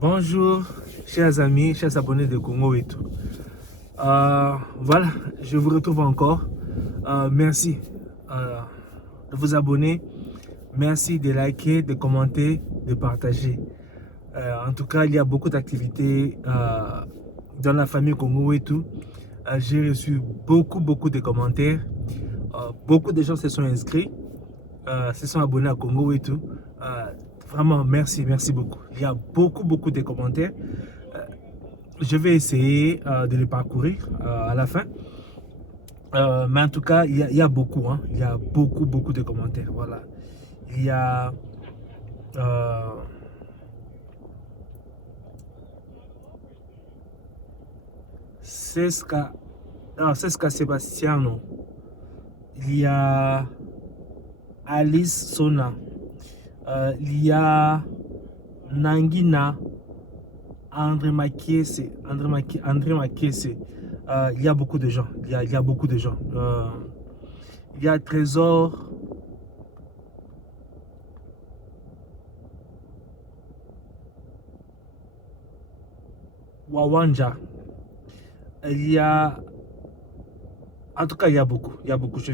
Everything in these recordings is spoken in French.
Bonjour, chers amis, chers abonnés de Congo et tout. Voilà, je vous retrouve encore. Merci de vous abonner. Merci de liker, de commenter, de partager. En tout cas, il y a beaucoup d'activités dans la famille Congo et tout. J'ai reçu beaucoup de commentaires. Beaucoup de gens se sont inscrits, se sont abonnés à Congo et tout. Vraiment, merci beaucoup. Il y a beaucoup de commentaires. Je vais essayer de les parcourir à la fin. Mais en tout cas, il y a beaucoup. Hein. Il y a beaucoup de commentaires. Voilà. Il y a... Cesca Sebastiano. Il y a Alice Sona. Il y a Nangina. André Makiese. Il y a beaucoup de gens. Il y a beaucoup de gens. Il y a Trésor. Wawanja. Il y a... En tout cas, il y a beaucoup. Il y a beaucoup. Je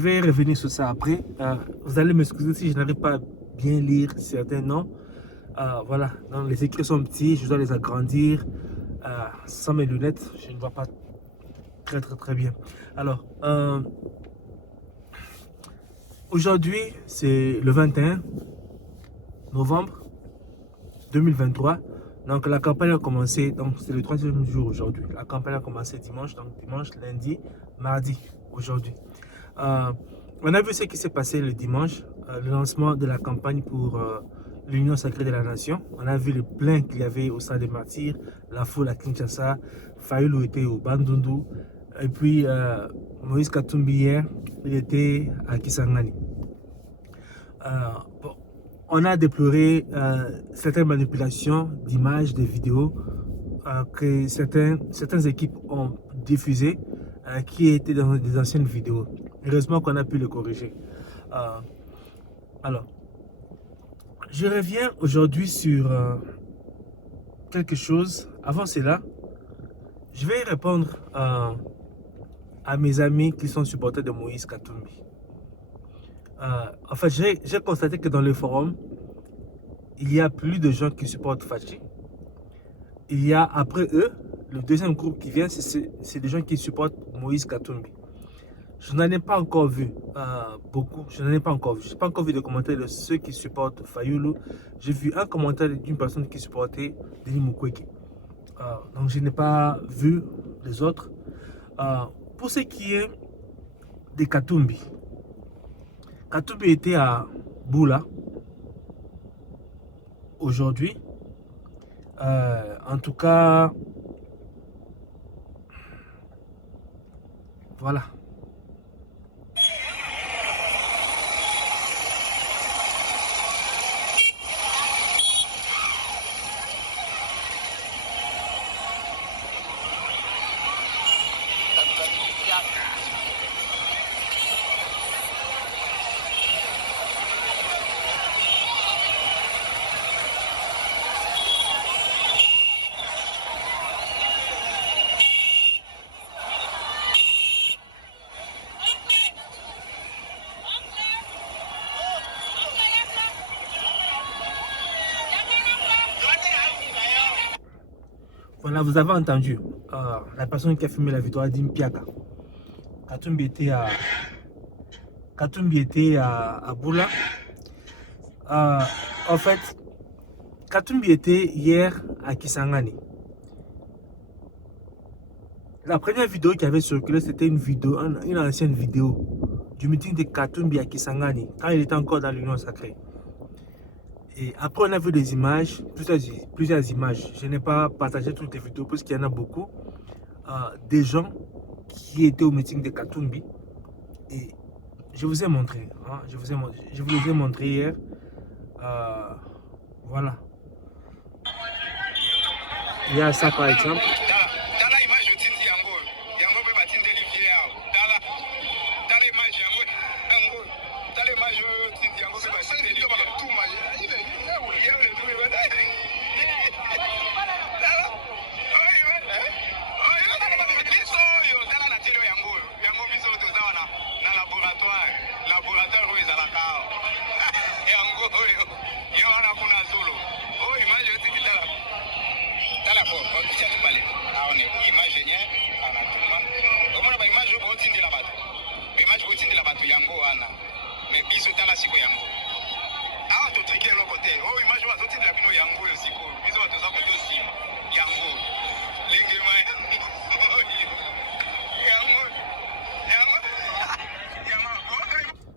vais revenir sur ça après. Vous allez m'excuser si je n'arrive pas à bien lire certains noms. Voilà, donc, les écrits sont petits, je dois les agrandir. Sans mes lunettes, je ne vois pas très bien. Alors, aujourd'hui, c'est le 21 novembre 2023. Donc, la campagne a commencé, donc c'est le troisième jour aujourd'hui. La campagne a commencé dimanche, donc dimanche, lundi, mardi, aujourd'hui. On a vu ce qui s'est passé le dimanche, le lancement de la campagne pour l'Union sacrée de la nation. On a vu le plein qu'il y avait au stade des martyrs, la foule à Kinshasa, Fayulu était au Bandundu, et puis Moïse Katumbi hier, il était à Kisangani. Bon, on a déploré certaines manipulations d'images, de vidéos que certaines équipes ont diffusées qui étaient dans des anciennes vidéos. Heureusement qu'on a pu le corriger. Alors, je reviens aujourd'hui sur quelque chose. Avant cela, je vais répondre à mes amis qui sont supporters de Moïse Katumbi. En fait, j'ai constaté que dans le forum, il y a plus de gens qui supportent Fachi. Il y a après eux, le deuxième groupe qui vient, c'est des gens qui supportent Moïse Katumbi. Je n'en ai pas encore vu beaucoup. Je n'en ai pas encore vu. Je n'ai pas encore vu de commentaires de ceux qui supportent Fayulu. J'ai vu un commentaire d'une personne qui supportait Denis Mukwege. Donc je n'ai pas vu les autres. Pour ce qui est de Katumbi, Katumbi était à Boula aujourd'hui. En tout cas, voilà. Voilà, vous avez entendu la personne qui a filmé la vidéo a dit Mpiaka. Katumbi était à Boula. En fait, Katumbi était hier à Kisangani. La première vidéo qui avait circulé, c'était une ancienne vidéo du meeting de Katumbi à Kisangani, quand il était encore dans l'Union sacrée. Et après, on a vu des images, plusieurs images. Je n'ai pas partagé toutes les vidéos parce qu'il y en a beaucoup. Des gens qui étaient au meeting de Katumbi. Et je vous ai montré. Hein, je vous les ai montré hier. Voilà. Il y a ça par exemple.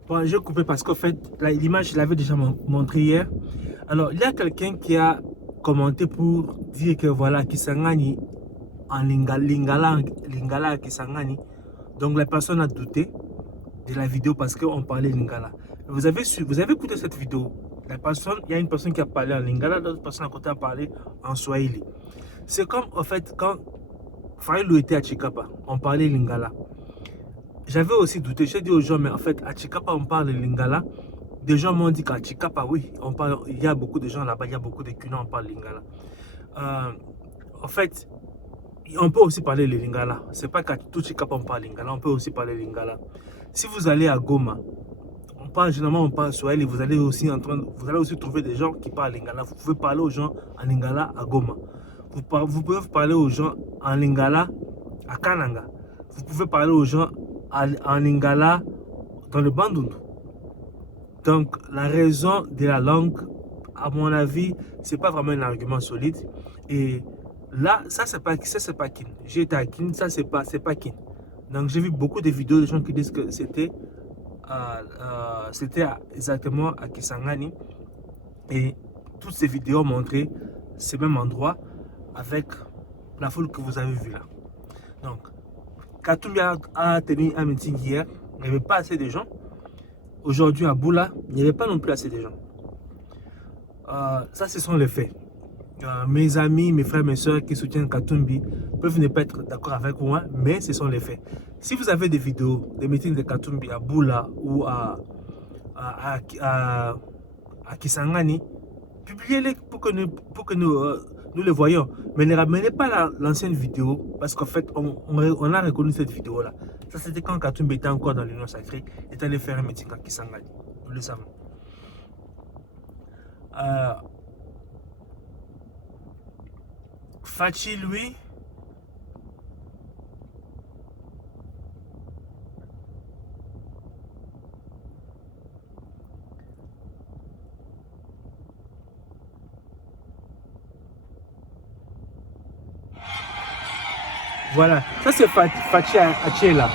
Bon, je vais couper parce qu'en fait, l'image, je l'avais déjà montré hier. Alors, il y a quelqu'un qui a commenté pour dire que voilà, Kisangani en Lingala Kisangani. Donc, la personne a douté de la vidéo parce qu'on parlait Lingala. Vous avez écouté cette vidéo. La personne, il y a une personne qui a parlé en Lingala, l'autre personne à côté a parlé en Swahili. C'est comme, en fait, quand Faïlou était à Chikapa, on parlait Lingala. J'avais aussi douté, j'ai dit aux gens, mais en fait, à Chikapa, on parle Lingala. Des gens m'ont dit qu'à Chikapa, oui, on parle, il y a beaucoup de gens là-bas, il y a beaucoup de Kuna, on parle Lingala. En fait, on peut aussi parler le Lingala. C'est pas qu'à tout Chikapa, on parle Lingala, on peut aussi parler Lingala. Si vous allez à Goma, généralement on parle Swahili, vous allez aussi trouver des gens qui parlent Lingala. Vous pouvez parler aux gens en Lingala à Goma. Vous pouvez parler aux gens en Lingala à Kananga. Vous pouvez parler aux gens en Lingala dans le Bandundu. Donc, la raison de la langue, à mon avis, c'est pas vraiment un argument solide. Et là, ça, c'est pas Kin. J'ai été à Kin, ça, c'est pas Kin. Donc, j'ai vu beaucoup de vidéos de gens qui disent que c'était exactement à Kisangani. Et toutes ces vidéos montraient ce même endroit avec la foule que vous avez vue là. Donc, Katumbi a tenu un meeting hier, il n'y avait pas assez de gens. Aujourd'hui à Boula, il n'y avait pas non plus assez de gens. Ça, ce sont les faits. Mes amis, mes frères, mes soeurs qui soutiennent Katumbi peuvent ne pas être d'accord avec moi, mais ce sont les faits. Si vous avez des vidéos, des meetings de Katumbi à Boula ou à Kisangani, publiez-les pour que nous les voyons. Mais ne ramenez pas l'ancienne vidéo parce qu'en fait, on a reconnu cette vidéo-là. Ça, c'était quand Katumbi était encore dans l'Union Sacrée. Il est allé faire un meeting à Kisangani. Nous le savons. Fachi, lui, voilà, ça c'est Fachi Achela.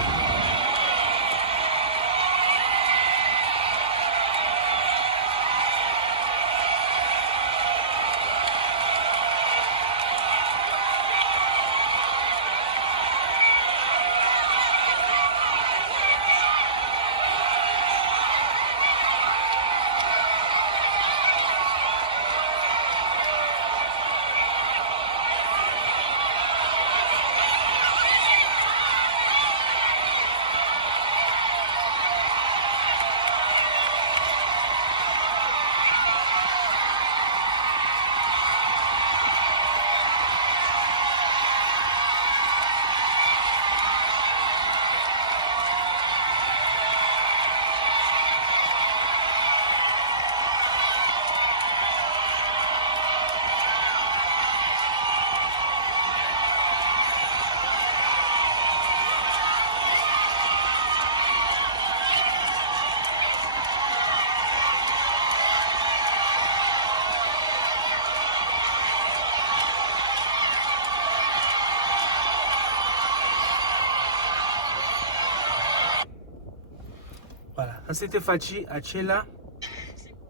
Voilà, ça c'était Fachi Achela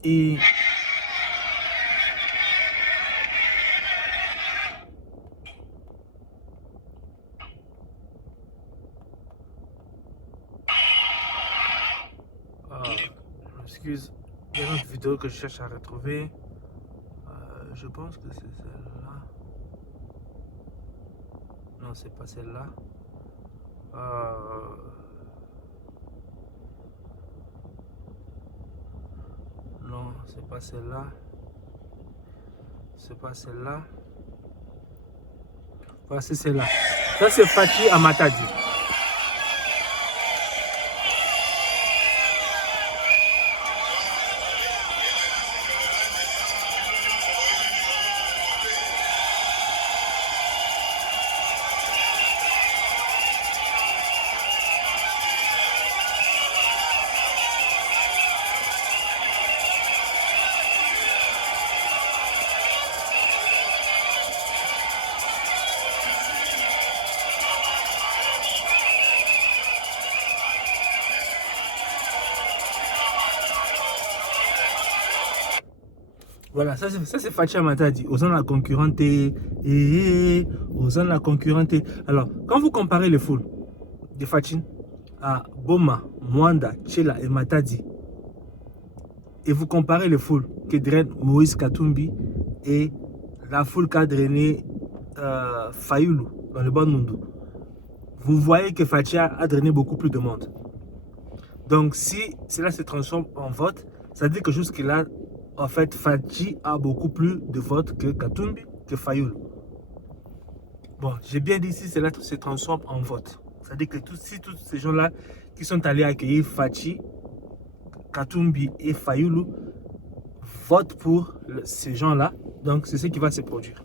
et excuse, il y a une autre vidéo que je cherche à retrouver. Je pense que c'est celle-là. Non, c'est pas celle-là. Non, c'est pas celle-là. C'est pas celle-là. Voilà, c'est celle-là. Ça, c'est Fachi Amatadi. Voilà, ça c'est Fatia Matadi. Aux la concurrente aux la concurrente. Alors, quand vous comparez les foules de Fachin à Boma, Mwanda, Tchela et Matadi, et vous comparez les foules que draine Moïse Katumbi et la foule qu'a drainé Fayoulou dans le Bandundu, vous voyez que Fatia a drainé beaucoup plus de monde. Donc, si cela se transforme en vote, ça veut dire que jusque-là, en fait, Fachi a beaucoup plus de votes que Katumbi, que Fayoulou. Bon, j'ai bien dit si cela se transforme en vote. C'est-à-dire que si tous ces gens-là qui sont allés accueillir Fachi, Katumbi et Fayoulou votent pour ces gens-là, donc c'est ce qui va se produire.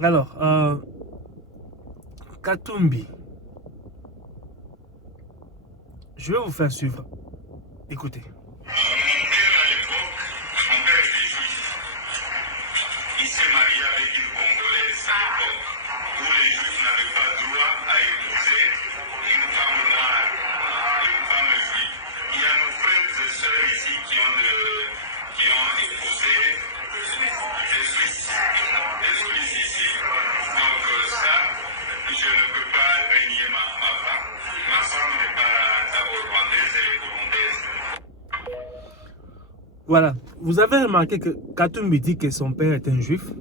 Alors, Katumbi, je vais vous faire suivre. Écoutez. Mon père, à l'époque, mon père était juif. Il s'est marié avec une Congolaise à l'époque, où les juifs n'avaient pas droit à épouser une femme noire, une femme juive. Il y a nos frères et sœurs ici qui ont épousé des Suisses ici. Donc ça, je ne peux pas renier ma femme. Ma femme n'est pas d'abord rwandaise, elle est burundaise. Voilà, vous avez remarqué que Katumbi dit que son père est un juif.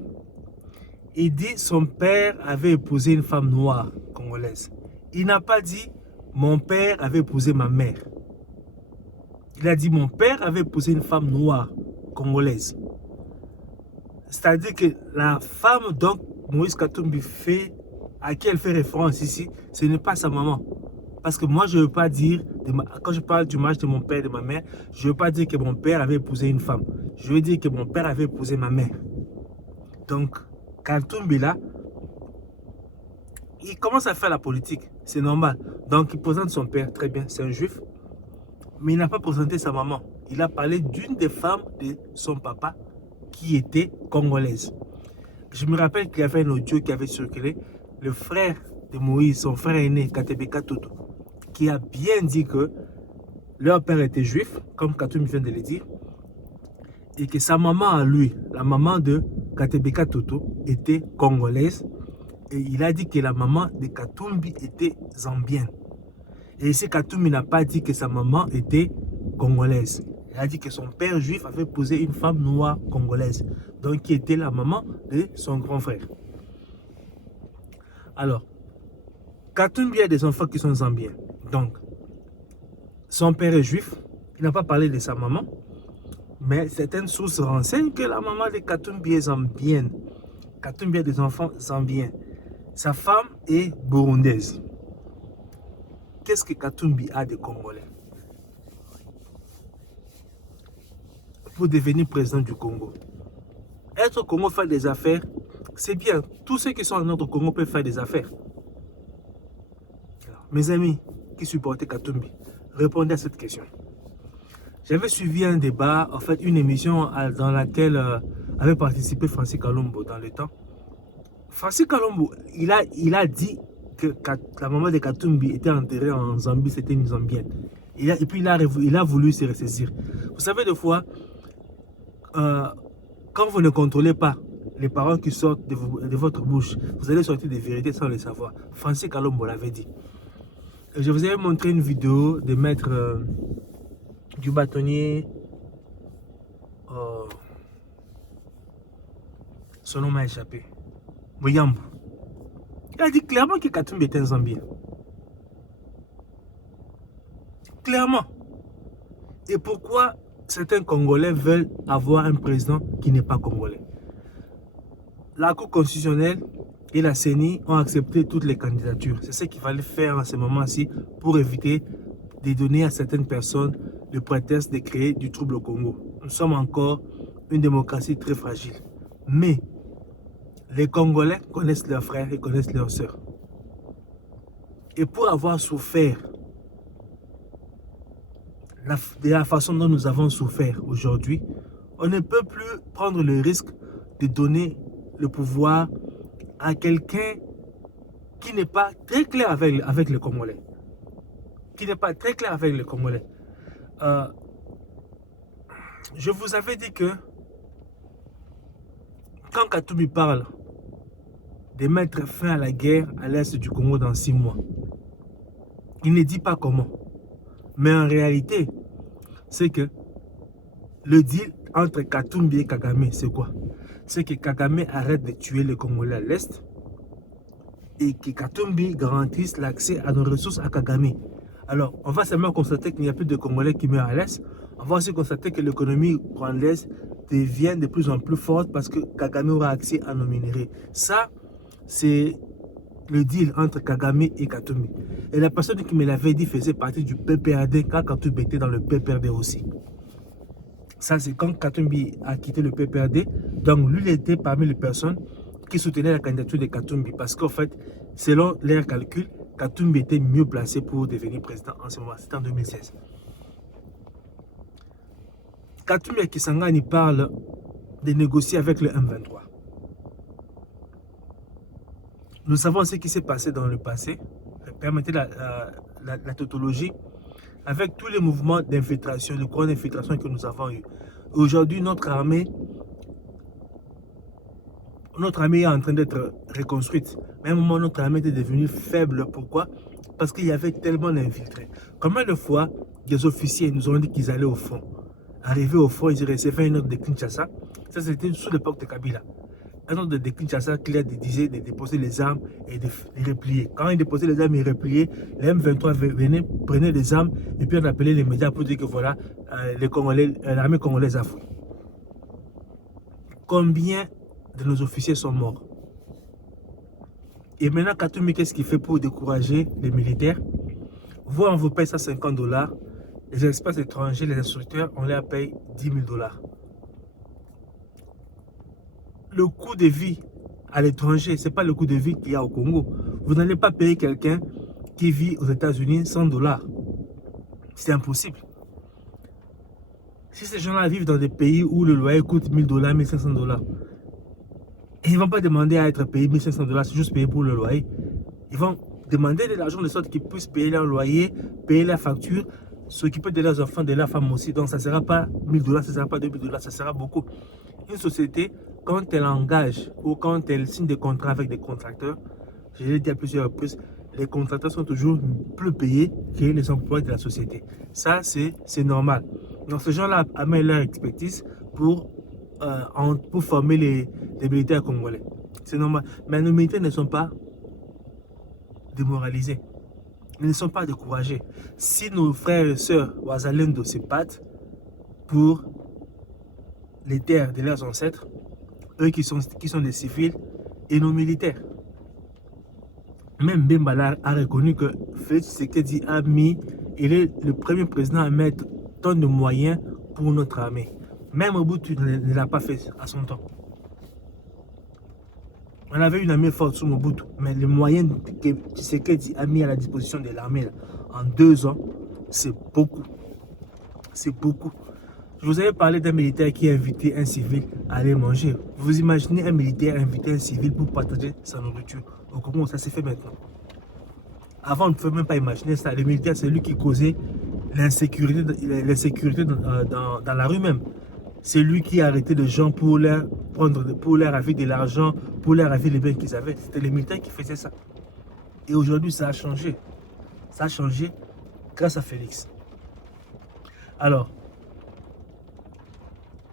Il dit que son père avait épousé une femme noire congolaise. Il n'a pas dit mon père avait épousé ma mère. Il a dit mon père avait épousé une femme noire congolaise. C'est-à-dire que la femme dont Moïse Katumbi fait, à qui elle fait référence ici, ce n'est pas sa maman. Parce que moi, je ne veux pas dire, quand je parle du mariage de mon père et de ma mère, je ne veux pas dire que mon père avait épousé une femme. Je veux dire que mon père avait épousé ma mère. Donc, Katumbi là, il commence à faire la politique. C'est normal. Donc, il présente son père, très bien, c'est un juif. Mais il n'a pas présenté sa maman. Il a parlé d'une des femmes de son papa qui était congolaise. Je me rappelle qu'il y avait un audio qui avait circulé. Le frère de Moïse, son frère aîné, Katebeka Toto, qui a bien dit que leur père était juif, comme Katumbi vient de le dire, et que sa maman à lui, la maman de Katebeka Toto, était congolaise. Et il a dit que la maman de Katumbi était zambienne. Et ici, Katumbi n'a pas dit que sa maman était congolaise. Il a dit que son père juif avait épousé une femme noire congolaise, donc qui était la maman de son grand frère. Alors, Katumbi a des enfants qui sont zambiens. Donc, son père est juif. Il n'a pas parlé de sa maman. Mais certaines sources renseignent que la maman de Katumbi est zambienne. Katumbi a des enfants zambiens. Sa femme est burundaise. Qu'est-ce que Katumbi a de Congolais? Pour devenir président du Congo. Être au Congo, faire des affaires, c'est bien. Tous ceux qui sont dans notre Congo peuvent faire des affaires. Alors, mes amis qui supportaient Katumbi, répondez à cette question. J'avais suivi un débat, en fait une émission dans laquelle avait participé Francis Kalombo dans le temps. Francis Kalombo, il a dit que la maman de Katumbi était enterrée en Zambie, c'était une Zambienne. Et puis il a voulu se ressaisir. Vous savez, des fois, quand vous ne contrôlez pas les paroles qui sortent de votre bouche, vous allez sortir des vérités sans le savoir. Francis Kalombo l'avait dit. Et je vous avais montré une vidéo de maître du bâtonnier. Son nom m'a échappé. Mouyambo. Il a dit clairement que Katumbi est un Zambien. Clairement. Et pourquoi certains Congolais veulent avoir un président qui n'est pas congolais? La Cour constitutionnelle et la CENI ont accepté toutes les candidatures. C'est ce qu'il fallait faire en ce moment-ci pour éviter de donner à certaines personnes le prétexte de créer du trouble au Congo. Nous sommes encore une démocratie très fragile. Mais les Congolais connaissent leurs frères et connaissent leurs sœurs. Et pour avoir souffert de la façon dont nous avons souffert aujourd'hui, on ne peut plus prendre le risque de donner le pouvoir à quelqu'un qui n'est pas très clair avec les Congolais. Qui n'est pas très clair avec les Congolais. Je vous avais dit que quand Katumbi parle de mettre fin à la guerre à l'est du Congo dans 6 mois, il ne dit pas comment. Mais en réalité, c'est que le deal entre Katumbi et Kagame, c'est quoi? C'est que Kagame arrête de tuer les Congolais à l'est et que Katumbi garantisse l'accès à nos ressources à Kagame. Alors, on va seulement constater qu'il n'y a plus de Congolais qui meurent à l'est. On va aussi constater que l'économie rwandaise devient de plus en plus forte parce que Kagame aura accès à nos minéraux. Ça, c'est le deal entre Kagame et Katumbi. Et la personne qui me l'avait dit faisait partie du PPRD quand Katumbi était dans le PPRD aussi. Ça, c'est quand Katumbi a quitté le PPRD. Donc, lui, il était parmi les personnes qui soutenaient la candidature de Katumbi. Parce qu'en fait, selon leurs calculs, Katumbi était mieux placé pour devenir président en ce moment. C'était en 2016. Katumbi et Kisangani parlent de négocier avec le M23. Nous savons ce qui s'est passé dans le passé. Permettez la tautologie. Avec tous les mouvements d'infiltration, le courant d'infiltration que nous avons eu. Aujourd'hui, notre armée est en train d'être reconstruite. Mais à un moment, notre armée était devenue faible. Pourquoi? Parce qu'il y avait tellement d'infiltrés. Combien de fois des officiers nous ont dit qu'ils allaient au front? Arrivés au front, ils recevaient une ordre de Kinshasa. Ça, c'était sous l'époque de Kabila. Un ordre de Kinshasa qui leur disait de déposer les armes et de les replier. Quand ils déposaient les armes et repliaient, les M23 venaient, prenaient les armes et puis on appelait les médias pour dire que voilà, l'armée congolaise a fui. Combien de nos officiers sont morts? Et maintenant, Katumbi, qu'est-ce qu'il fait pour décourager les militaires? Vous, on vous paye ça $50. Les experts étrangers, les instructeurs, on les paye $10 000. Le coût de vie à l'étranger, ce n'est pas le coût de vie qu'il y a au Congo. Vous n'allez pas payer quelqu'un qui vit aux États-Unis $100. C'est impossible. Si ces gens-là vivent dans des pays où le loyer coûte $1000, $1500, ils ne vont pas demander à être payés $1500, c'est juste payer pour le loyer. Ils vont demander de l'argent de sorte qu'ils puissent payer leur loyer, payer leurs factures, s'occuper de leurs enfants, de leurs femmes aussi. Donc ça ne sera pas $1000, ça ne sera pas $2000, ça sera beaucoup. Une société, quand elle engage ou quand elle signe des contrats avec des contracteurs, je l'ai dit à plusieurs reprises, les contracteurs sont toujours plus payés que les employés de la société. Ça, c'est normal. Donc ces gens-là amènent leur expertise pour former les militaires congolais. C'est normal. Mais nos militaires ne sont pas démoralisés. Ils ne sont pas découragés. Si nos frères et sœurs Wazalendo se battent pour les terres de leurs ancêtres, eux qui sont des civils, et nos militaires. Même Bembala a reconnu que Félix Tshisekedi a mis, il est le premier président à mettre tant de moyens pour notre armée. Même Mobutu ne l'a pas fait à son temps. On avait une armée forte sous Mobutu, mais les moyens que Tshisekedi a mis à la disposition de l'armée en 2 ans, c'est beaucoup. C'est beaucoup. Je vous avais parlé d'un militaire qui a invité un civil à aller manger. Vous imaginez un militaire inviter un civil pour partager sa nourriture? Au Congo, ça s'est fait maintenant. Avant, on ne pouvait même pas imaginer ça. Le militaire, c'est lui qui causait l'insécurité dans la rue même. C'est lui qui a arrêté les gens pour leur avis de l'argent, pour leur avis les biens qu'ils avaient. C'était les militaires qui faisaient ça. Et aujourd'hui, ça a changé. Ça a changé grâce à Félix. Alors,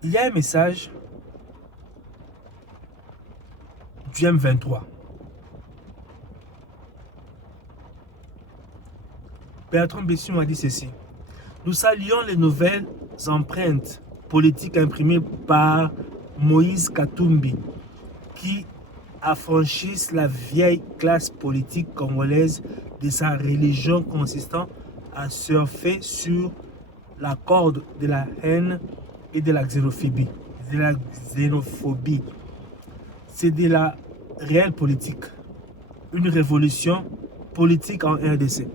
il y a un message du M23. Bertrand Bession a dit ceci. Nous saluons les nouvelles empreintes politiques imprimées par Moïse Katumbi qui affranchissent la vieille classe politique congolaise de sa religion consistant à surfer sur la corde de la haine et de la xénophobie. C'est de la réelle politique. Une révolution politique en RDC.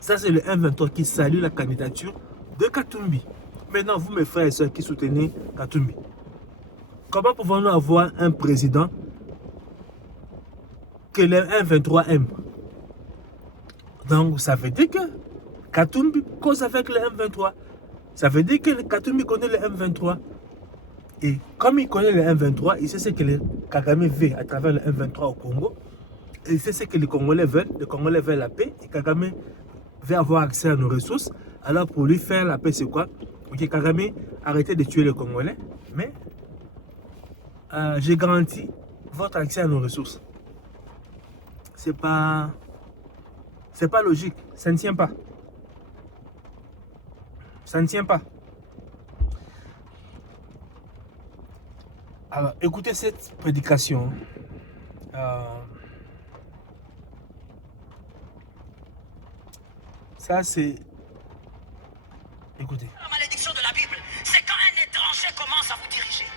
Ça, c'est le M23 qui salue la candidature de Katumbi. Maintenant, vous, mes frères et sœurs qui soutenez Katumbi, comment pouvons-nous avoir un président que le M23 aime? Donc, ça veut dire que Katumbi cause avec le M23. Ça veut dire que le Katumbi connaît le M23. Et comme il connaît le M23, il sait ce que le Kagame veut à travers le M23 au Congo. Et il sait ce que les Congolais veulent. Les Congolais veulent la paix. Et Kagame veut avoir accès à nos ressources. Alors pour lui faire la paix, c'est quoi? Ok, Kagame, arrêtez de tuer les Congolais. Mais j'ai garanti votre accès à nos ressources. C'est pas logique. Ça ne tient pas. Ça ne tient pas. Alors, écoutez cette prédication. Ça, c'est... Écoutez. La malédiction de la Bible, c'est quand un étranger commence à vous diriger.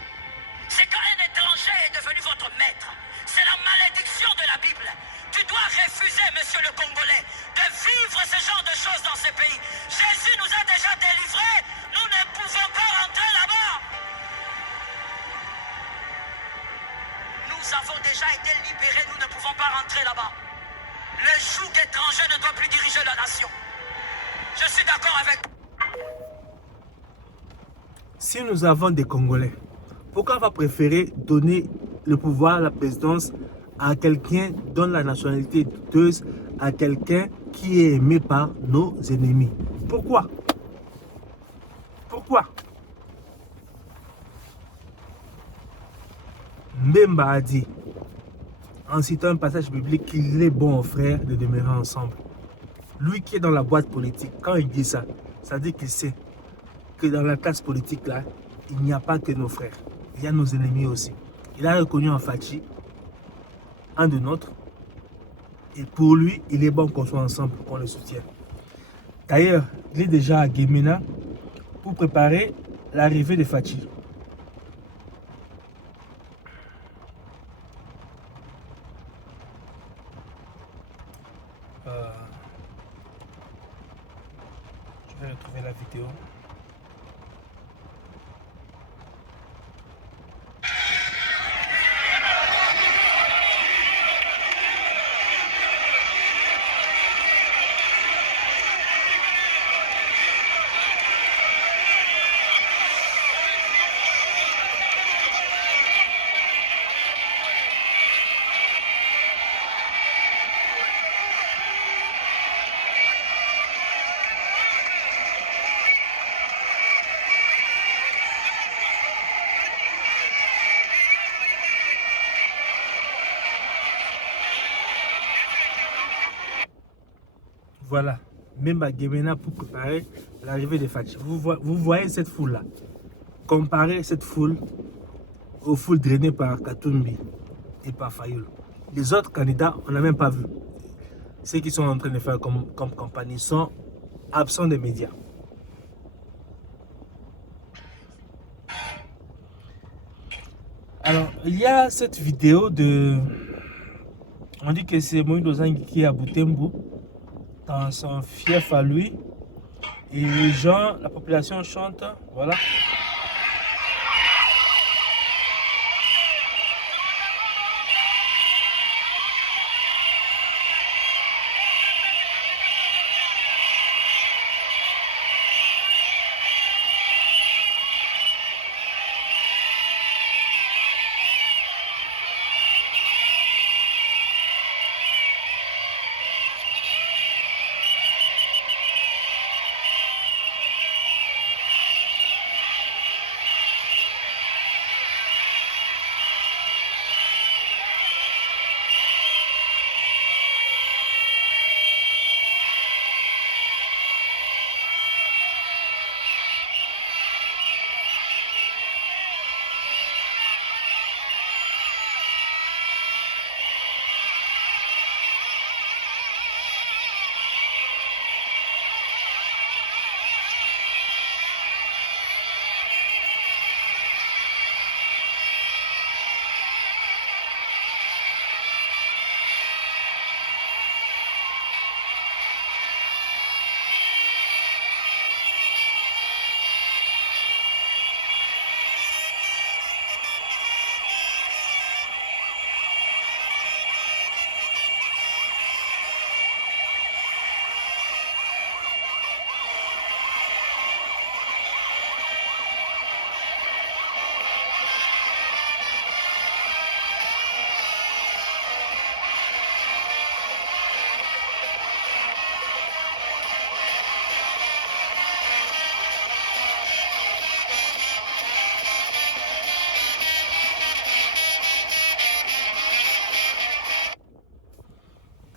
C'est quand un étranger est devenu votre maître. C'est la malédiction de la Bible. Tu dois refuser, monsieur le Congolais, de vivre ce genre de choses dans ce pays. Jésus nous a déjà délivrés. Nous ne pouvons pas rentrer là-bas. Nous avons déjà été libérés. Nous ne pouvons pas rentrer là-bas. Le joug étranger ne doit plus diriger la nation. Je suis d'accord avec vous. Si nous avons des Congolais, pourquoi on va préférer donner le pouvoir, la présidence à quelqu'un dont la nationalité est douteuse, à quelqu'un qui est aimé par nos ennemis? Pourquoi? Pourquoi? Mbemba a dit, en citant un passage biblique, qu'il est bon aux frères de demeurer ensemble. Lui qui est dans la boîte politique, quand il dit ça, ça dit qu'il sait que dans la classe politique là, il n'y a pas que nos frères, il y a nos ennemis aussi. Il a reconnu en Fachi un de nôtres, et pour lui, il est bon qu'on soit ensemble, qu'on le soutienne. D'ailleurs, il est déjà à Gemena pour préparer l'arrivée de Fachi. Je vais retrouver la vidéo. Voilà, même à Gemena pour préparer l'arrivée des Fachi. Vous voyez cette foule-là. Comparez cette foule aux foules drainées par Katumbi et par Fayoulou. Les autres candidats, on n'a même pas vu. Ceux qui sont en train de faire comme campagne, ils sont absents des médias. Alors, il y a cette vidéo de... On dit que c'est Moïse Ozangi qui est à Butembo, dans son fief à lui. Et les gens, la population chante, voilà.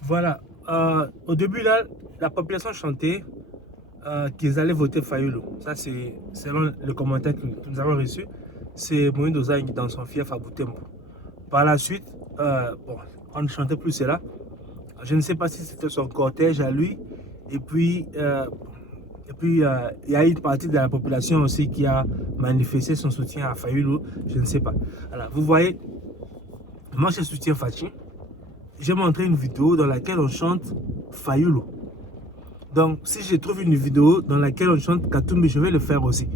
Voilà. Au début, là, la population chantait qu'ils allaient voter Fayulu. Ça, c'est selon le commentaire que nous avons reçu. C'est Moïse Ozaï dans son fief à Boutembo. Par la suite, bon, on ne chantait plus cela. Je ne sais pas si c'était son cortège à lui. Et puis, il y a une partie de la population aussi qui a manifesté son soutien à Fayulu. Je ne sais pas. Alors, vous voyez, moi, je soutiens Fachi. J'ai montré une vidéo dans laquelle on chante Fayulu. Donc, si je trouve une vidéo dans laquelle on chante Katumbi, je vais le faire aussi.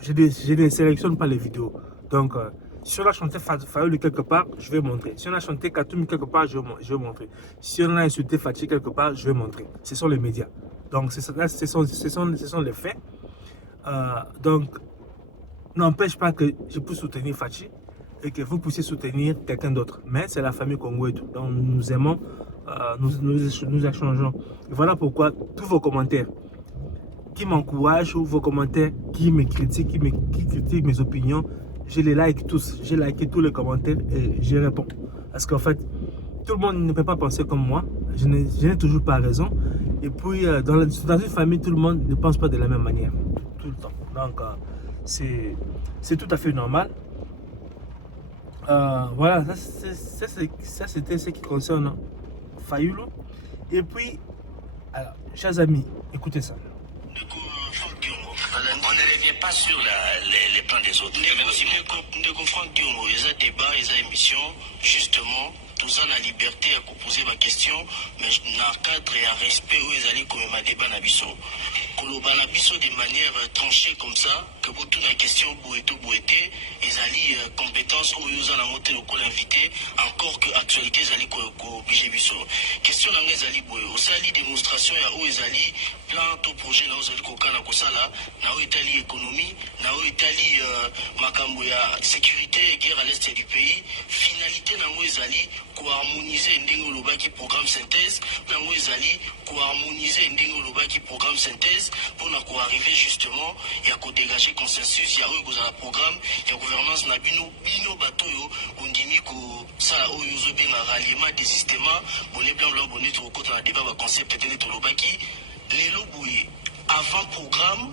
Je ne sélectionne pas les vidéos. Donc, si on a chanté Fayulu quelque part, je vais montrer. Si on a chanté Katumbi quelque part, je vais montrer. Si on a insulté Fachi quelque part, je vais montrer. Ce sont les médias. Donc, ce sont les faits. Donc, n'empêche pas que je puisse soutenir Fachi et que vous puissiez soutenir quelqu'un d'autre. Mais c'est la famille Congo et tout. Donc, nous nous aimons, nous échangeons. Et voilà pourquoi tous vos commentaires qui m'encouragent ou vos commentaires qui me critiquent, qui critiquent mes opinions, je les like tous. J'ai liké tous les commentaires et je réponds. Parce qu'en fait, tout le monde ne peut pas penser comme moi. Je n'ai toujours pas raison. Et puis, dans une famille, tout le monde ne pense pas de la même manière. Tout le temps. Donc, c'est tout à fait normal. Voilà, ça c'était ce qui concerne Fayulu. Et puis, alors, chers amis, écoutez ça. On ne revient pas sur les plans des autres. Ndeko Franck Diongo, ils ont débat, ils ont émission, justement, tout ça la liberté à poser ma question, mais dans le cadre et en respect où ils allaient comme ma débat nabiso. Koloba nabiso de manière tranchée comme ça, que pour toute la question boéto, ils allaient compétences où ils ont la montée au col invité, encore que actualité ils allaient obligé biso. Question là, ils allaient boé, aussi allaient démonstration où ils allaient plan tout projet là, ils allaient kokana kosala, na où Italie économie, na où Italie makambo ya sécurité et guerre à l'est du pays, finalité na où ils allaient harmoniser ndenge lobaki programme synthèse, na où ils allaient harmoniser ndenge lobaki programme synthèse pour arriver justement et à dégager consensus, il y a eu un programme, il y a gouvernance na bino batoyo ondimi ko ça o yuzo ben ralliement des systèmes, bonnet blanc bonnet to côté na débat ba concept de to lobaki, les loboué avant programme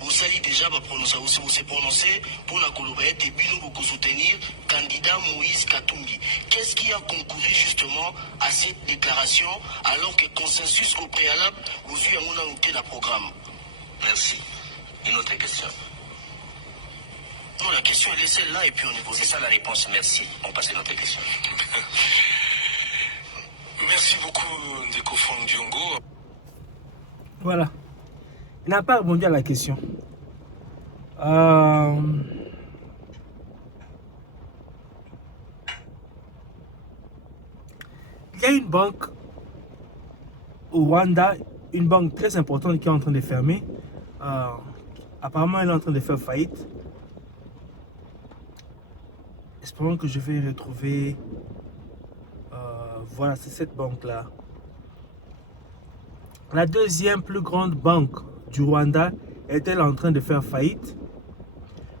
vous allez déjà prononcer pour la Colombie et Bino pour soutenir candidat Moïse Katumbi. Qu'est-ce qui a concouru justement à cette déclaration alors que consensus au préalable vous avez monté le programme? Merci. Une autre question. Non, la question elle est celle-là et puis on est posé. C'est ça la réponse. Merci. On passe à une autre question. Merci beaucoup Ndeko Franck Diongo. Voilà. Il n'a pas répondu à la question. Il y a une banque au Rwanda, une banque très importante qui est en train de fermer. Apparemment, elle est en train de faire faillite. Espérons que je vais retrouver. Voilà, c'est cette banque-là. La deuxième plus grande banque du Rwanda est-elle en train de faire faillite?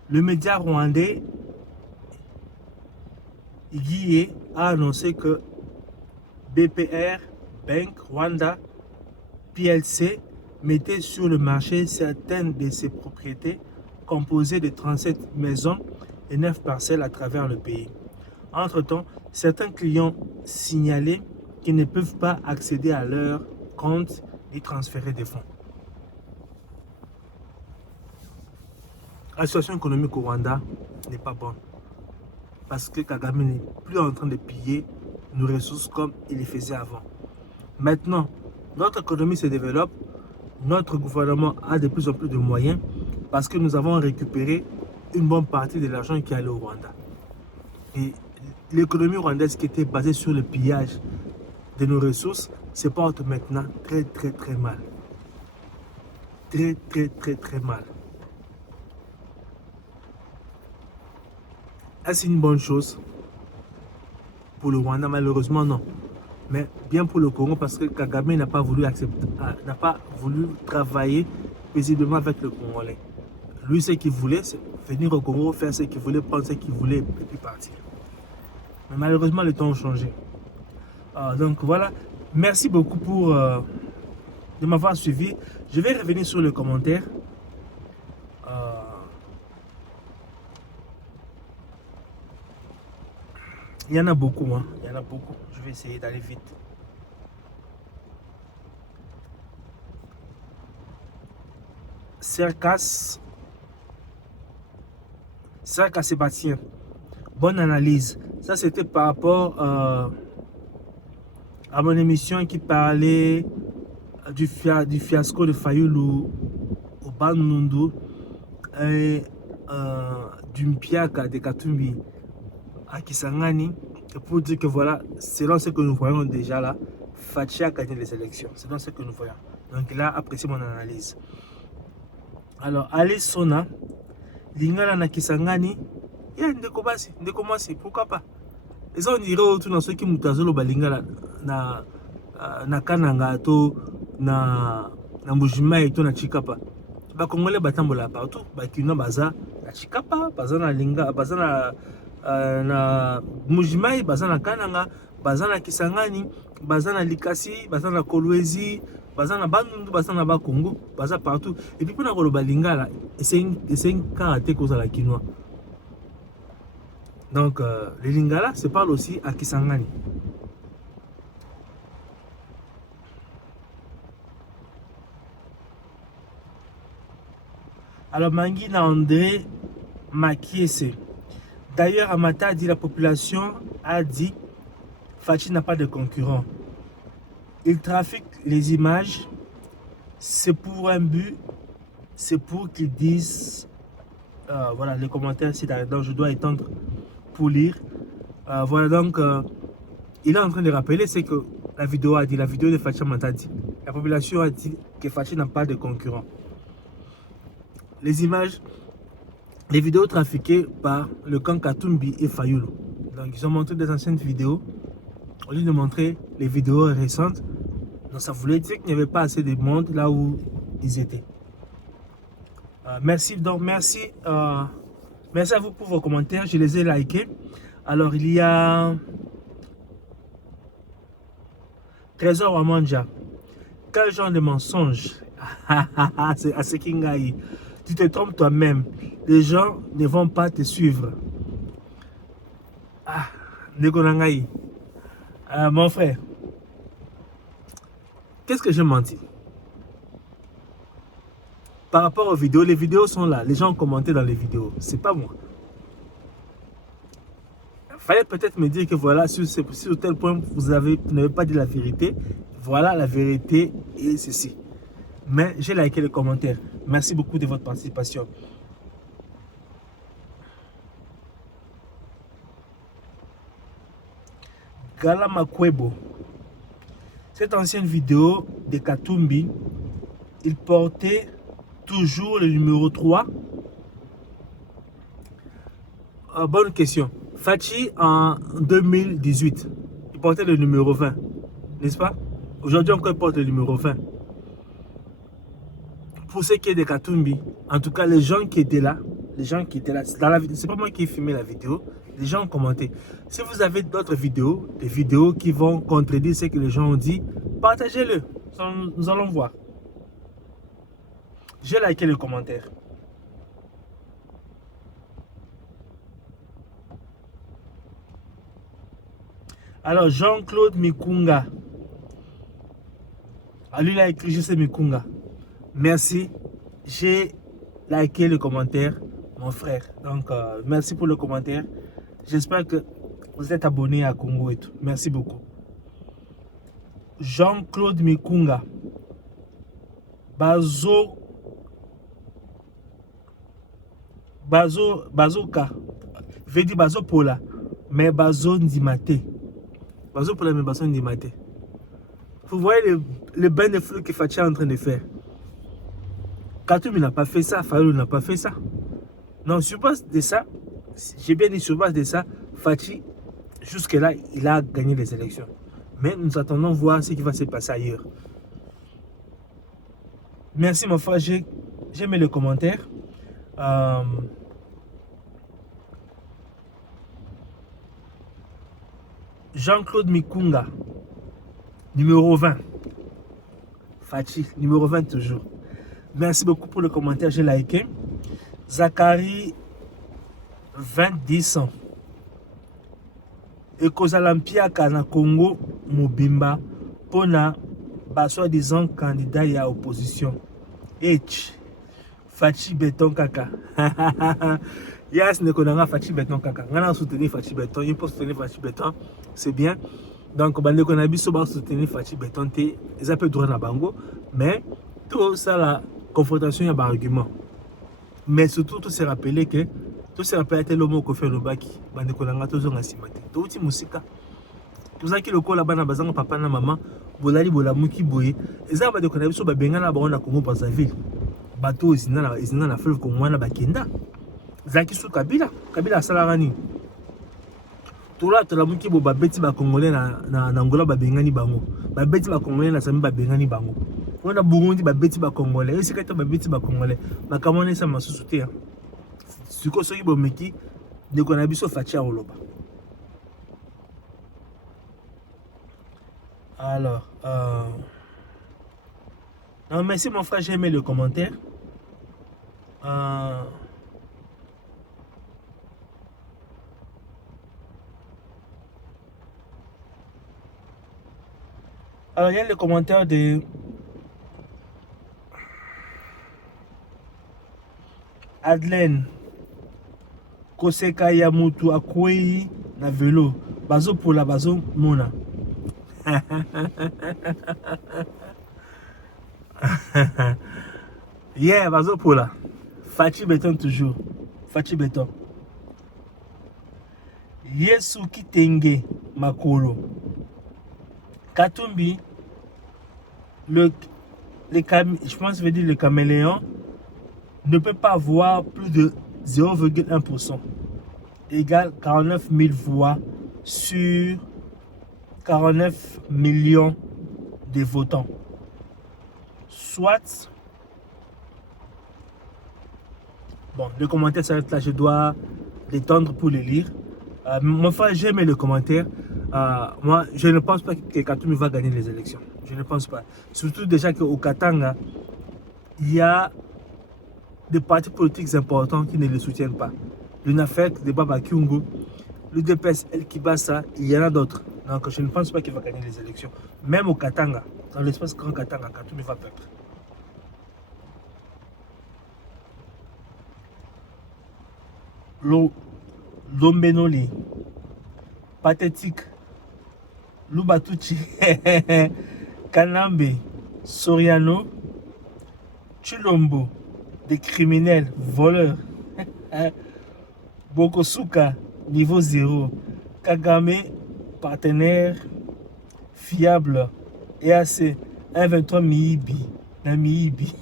Le média rwandais Guié a annoncé que BPR Bank Rwanda PLC mettait sur le marché certaines de ses propriétés composées de 37 maisons et 9 parcelles à travers le pays. Entre-temps, certains clients signalaient qu'ils ne peuvent pas accéder à leur compte et transférer des fonds. La situation économique au Rwanda n'est pas bonne parce que Kagame n'est plus en train de piller nos ressources comme il le faisait avant. Maintenant, notre économie se développe, notre gouvernement a de plus en plus de moyens parce que nous avons récupéré une bonne partie de l'argent qui allait au Rwanda. Et l'économie rwandaise qui était basée sur le pillage de nos ressources se porte maintenant très mal. Très mal. Est-ce une bonne chose pour le Rwanda? Malheureusement, non. Mais bien pour le Congo parce que Kagame n'a pas voulu travailler paisiblement avec le Congolais. Lui, ce qu'il voulait, c'est venir au Congo, faire ce qu'il voulait, prendre ce qu'il voulait et puis partir. Mais malheureusement, les temps ont changé. Donc voilà, merci beaucoup de m'avoir suivi. Je vais revenir sur les commentaires. Il y en a beaucoup, hein. Il y en a beaucoup. Je vais essayer d'aller vite. Cercas Sébastien, bonne analyse. Ça, c'était par rapport à mon émission qui parlait du fiasco de Fayulu au Bandundu et du Mpiaka de Katumbi à Kisangani. Et pour dire que voilà, selon ce que nous voyons déjà là, Fachi a gagné les élections. Selon ce que nous voyons. Donc il a apprécié mon analyse. Alors, Alice Sona, Lingala na Kisangani, il y a ndeko basi, pourquoi pas? Et on dirait autour dans ceux qui mutazolo balingala na Kananga to na Mujima et to na Chikapa. Ba Congolais batambola partout, ba kino baza na Chikapa, baza na Linga, baza na Mujima, baza na Kananga, baza na Kisangani, baza na Likasi, baza na Kolwezi, baza na Bandundu, baza na Bakongo, baza partout. Et puis pour na koloba Lingala, c'est un karaté cause à la quinoa. Donc les Lingala se parlent aussi à Kisangani. Alors Mangina André Makiese. D'ailleurs, Amata a dit, la population a dit, Fachi n'a pas de concurrent. Il trafique les images, c'est pour un but, c'est pour qu'ils disent, voilà les commentaires, donc je dois étendre pour lire. Voilà donc, il est en train de rappeler, c'est que la vidéo a dit, la vidéo de Fachi Amata a dit, la population a dit que Fachi n'a pas de concurrent. Les images, les vidéos trafiquées par le camp Katumbi et Fayulu. Donc ils ont montré des anciennes vidéos au lieu de montrer les vidéos récentes. Donc ça voulait dire qu'il n'y avait pas assez de monde là où ils étaient. Merci à vous pour vos commentaires, je les ai likés. Alors il y a Trésor Wamanja. Quel genre de mensonge? C'est à ce Kingaï. Tu te trompes toi-même. Les gens ne vont pas te suivre. Negonangaï. Mon frère, qu'est-ce que j'ai menti? Par rapport aux vidéos, les vidéos sont là. Les gens ont commenté dans les vidéos. C'est pas moi. Il fallait peut-être me dire que voilà, sur tel point, vous n'avez pas dit la vérité. Voilà la vérité et ceci. Mais j'ai liké les commentaires. Merci beaucoup de votre participation. Galama Kwebo. Cette ancienne vidéo de Katumbi, il portait toujours le numéro 3. Bonne question. Fachi en 2018, il portait le numéro 20, n'est-ce pas? Aujourd'hui encore il porte le numéro 20. Pour ce qui est de Katumbi, en tout cas les gens qui étaient là, c'est pas moi qui ai filmé la vidéo, les gens ont commenté. Si vous avez d'autres vidéos, des vidéos qui vont contredire ce que les gens ont dit, partagez-le, nous allons voir. J'ai liké le commentaire. Alors Jean-Claude Mikunga, lui il a écrit je sais Mikunga. Merci, j'ai liké le commentaire, mon frère. Donc, merci pour le commentaire. J'espère que vous êtes abonné à Congo et tout. Merci beaucoup. Jean-Claude Mikunga. Bazoka. Je vais dire Bazo Pola. Mais Bazo Ndimate. Bazo Pola, mais Bazo Ndimate. Vous voyez le bain de flou que Fachi est en train de faire. Katumbi n'a pas fait ça, Fayulu n'a pas fait ça. Non, sur base de ça, j'ai bien dit sur base de ça, Fachi, jusque-là, il a gagné les élections. Mais nous attendons voir ce qui va se passer ailleurs. Merci mon frère, j'ai mis le commentaire. Jean-Claude Mikunga. Numéro 20. Fachi, numéro 20 toujours. Merci beaucoup pour le commentaire, j'ai liké. Zachary 2010 ans. Ekozalampia na Congo Mobimba pona ba soi-disant candidat ya opposition. H. Fachi Beton Kaka. Yes, ne connaît Fachi Beton Kaka. On a soutenu Fachi Beton. Il faut soutenir Fachi Beton. C'est bien. Donc, on a vu soutenir Fachi Beton. Ils ont peu droit à Bango. Mais tout ça, la confrontation, il y a un argument. Mais surtout, tout s'est rappelé que tout s'est rappelé que l'homme qui fait le bac, bande kolanga toujours en simati. Tout petit musique. Tout ça qui le colle là-bas, bazanga papa na maman, bolali bolamuki boye. Et ça, bande kolanga biso ba benga na ba na Congo Brazzaville. Bateau izina na fleuve Congo na bakenda. Zaki sou Kabila salarani. Tout là, tout la muki bo ba beti ba Congolais na Angola ba bengani bango. Ba beti ba Congolais na Zambie ba bengani bango. On a Burundi ba beti ba Congolais. Et c'est quand ba beti ba Congolais. Ba kamone sa masusuté hein. Siko soki bomeki de kona biso Fachi Oloba. Alors, non, merci mon frère, j'ai aimé le commentaire. Alors, il y a le commentaire de Adelaine Koseka Yamutu Akwei na vélo. Bazo pour la bazo mona. Yeah, bazo pour la. Fachi Beton toujours. Fachi Beton. Yesu Kitenge Makolo. Katumbi, je pense que le caméléon ne peut pas avoir plus de 0,1%, égale 49 000 voix sur 49 millions de votants. Soit, bon, le commentaire s'arrête là, je dois l'étendre pour le lire. Mon frère, j'ai aimé le commentaire. Moi, je ne pense pas que Katumbi va gagner les élections. Je ne pense pas. Surtout déjà qu'au Katanga, il y a des partis politiques importants qui ne le soutiennent pas. L'UNAFEC, le Baba Kyungu, le DPS, El Kibasa, il y en a d'autres. Donc je ne pense pas qu'il va gagner les élections. Même au Katanga, dans l'espace grand Katanga, Katumbi va perdre. Lombenoli, Pathétique, Lubatuchi, Kanambe, Soriano, Chulombo, des criminels, voleurs, Bokosuka, niveau 0, Kagame, partenaire fiable, EAC, 1,23 Miibi, Namiibi.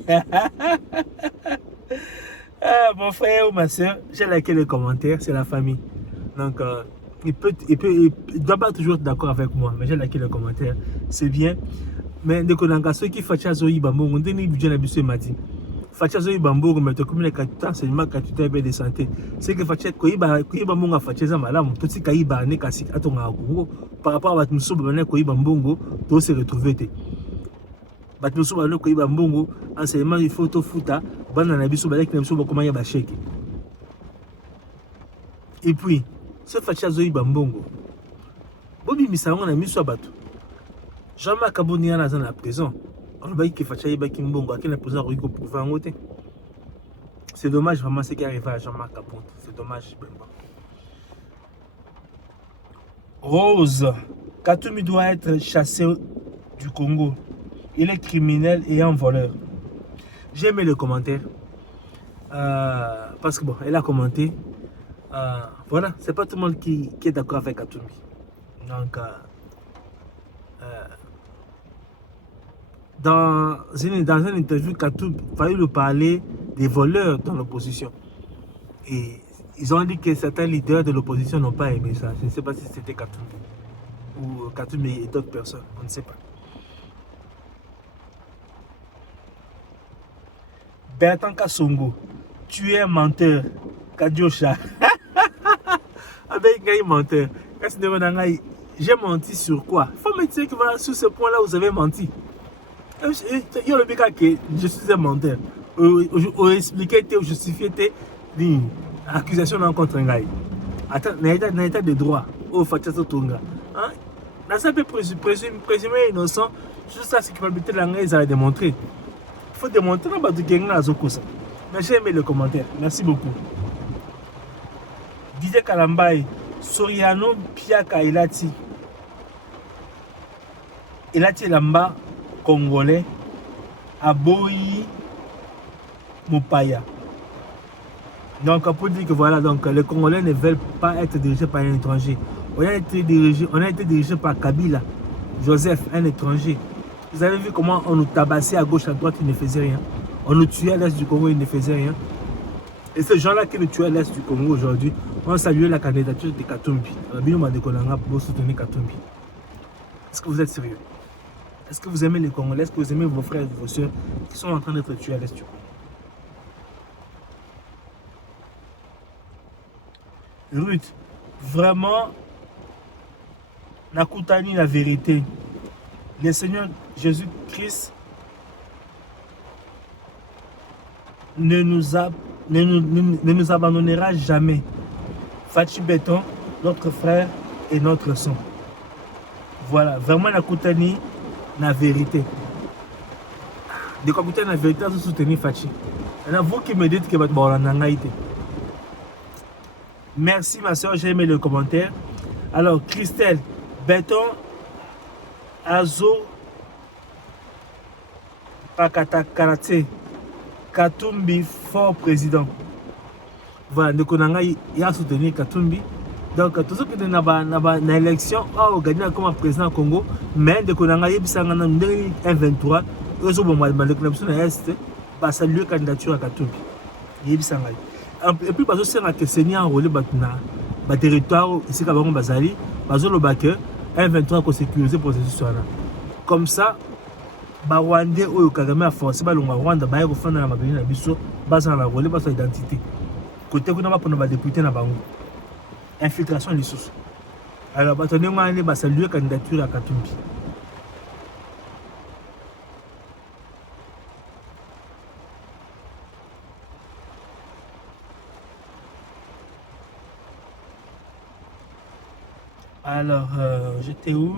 Mon frère ou ma soeur, j'ai liké les commentaires, c'est la famille. Donc, il doit pas toujours être d'accord avec moi, mais j'ai liké les commentaires, c'est bien. Mais dès qu'on a ceux qui font Zoï Bambo, on dit que j'ai dit Mati. Fachazo Bambo, mais tu comme les enseignements de santé. C'est que Facha Koiba Bambo a fait ça malam, tout ce qui a né kasi à ton Congo. Par rapport à Batmuso Bané Koiba Mbongo, tout se retrouver. Batmuso Bané Koiba Mbongo, enseignement il faut tout fouta, banana biso balek nemso comment ya bacheki. Et puis, ce Fachazo Bambongo. Bobi Misango na miso bato. Jean-Marc Kabonia dans la prison. C'est dommage vraiment ce qui arrive à Jean-Marc Kabonde. C'est dommage. Rose, Katumbi doit être chassé du Congo. Il est criminel et un voleur. J'ai aimé le commentaire. Parce que bon, elle a commenté. Voilà, c'est pas tout le monde qui est d'accord avec Katumbi. Donc, dans une interview, Katumbi fallait lui parler des voleurs dans l'opposition. Et ils ont dit que certains leaders de l'opposition n'ont pas aimé ça. Je ne sais pas si c'était Katumbi ou Katumbi et d'autres personnes. On ne sait pas. Bertrand Kassongo, tu es un menteur. Kadiosha. Avec un menteur. j'ai menti sur quoi? Il faut me dire que voilà, sur ce point-là, vous avez menti. Il y a le cas que je suis un menteur. Ou expliquer, ou justifier l'accusation contre un gars. Attends, dans l'état de droit, au Fatiato Tonga. Dans ça peut présumer innocent, juste ça, c'est culpabilité de l'anglais, ils allaient démontrer. Il faut démontrer dans le Genga à Zokosa. Mais j'ai aimé le commentaire. Merci beaucoup. Didier Kalambaye, Soriano Piaka Elati. Elati Lamba, Congolais, Aboyi Mopaya. Donc, on peut dire que voilà, donc les Congolais ne veulent pas être dirigés par un étranger. On a été dirigé par Kabila, Joseph, un étranger. Vous avez vu comment on nous tabassait à gauche, à droite, il ne faisait rien. On nous tuait à l'est du Congo, il ne faisait rien. Et ces gens-là qui nous tuaient à l'est du Congo aujourd'hui, on salué la candidature de Katumbi. Rabino Madekolanga pour soutenir Katumbi. Est-ce que vous êtes sérieux? Est-ce que vous aimez les Congolais? Est-ce que vous aimez vos frères et vos soeurs qui sont en train d'être tués à l'est du Congo? Ruth, vraiment, Nakutani la vérité. Le Seigneur Jésus-Christ ne nous abandonnera jamais. Fachi Béton, notre frère et notre sang. Voilà, vraiment Nakutani la vérité. De quoi écouter la vérité, vous soutenir Fachi. Et vous qui me dites que votre bonne été. Merci ma soeur, j'ai aimé le commentaire. Alors, Christelle, Béton, Azo, Pakata Karate, Katumbi, fort président. Voilà, nous a soutenu Katumbi. Donc, tout ce qui est dans l'élection, on a gagné comme président du Congo, mais nous avons eu en 2023, nous avons salué la candidature à Katumbi. Et puis, parce que c'est Seigneur enrôlé dans territoire ici, quand on bazali, parce que le bac, un pour sécuriser le processus. Comme ça, les Rwandais ou Kagame a forcé les Rwandais à faire la mabine à Bissau, basé sur la relais, basé sur l'identité. Côté qu'on a pour nos députés, infiltration des sources. Alors, on a salué la candidature à Katumbi. Alors, j'étais où?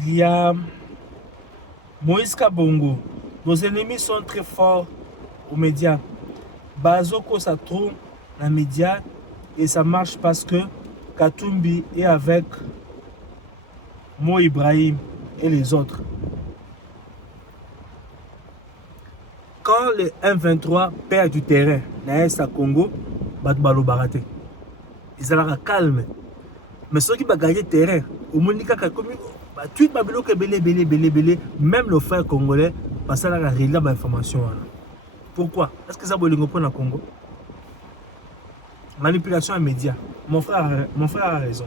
Il y a Moïse Kabongo. Nos ennemis sont très forts aux médias. Bazoko, ça trouve dans les médias et ça marche parce que Katumbi est avec Mo Ibrahim et les autres. Quand le M23 perd du terrain dans l'Est à Congo, Batbalo Baraté. Ils sont calmes. Mais ceux qui ont gagné le terrain, au Monika Kakomi, tout belé, même le frère congolais, parce qu'il a réglé l'information. Pourquoi? Est-ce que ça va pour le Congo? Manipulation des médias. Mon frère a raison.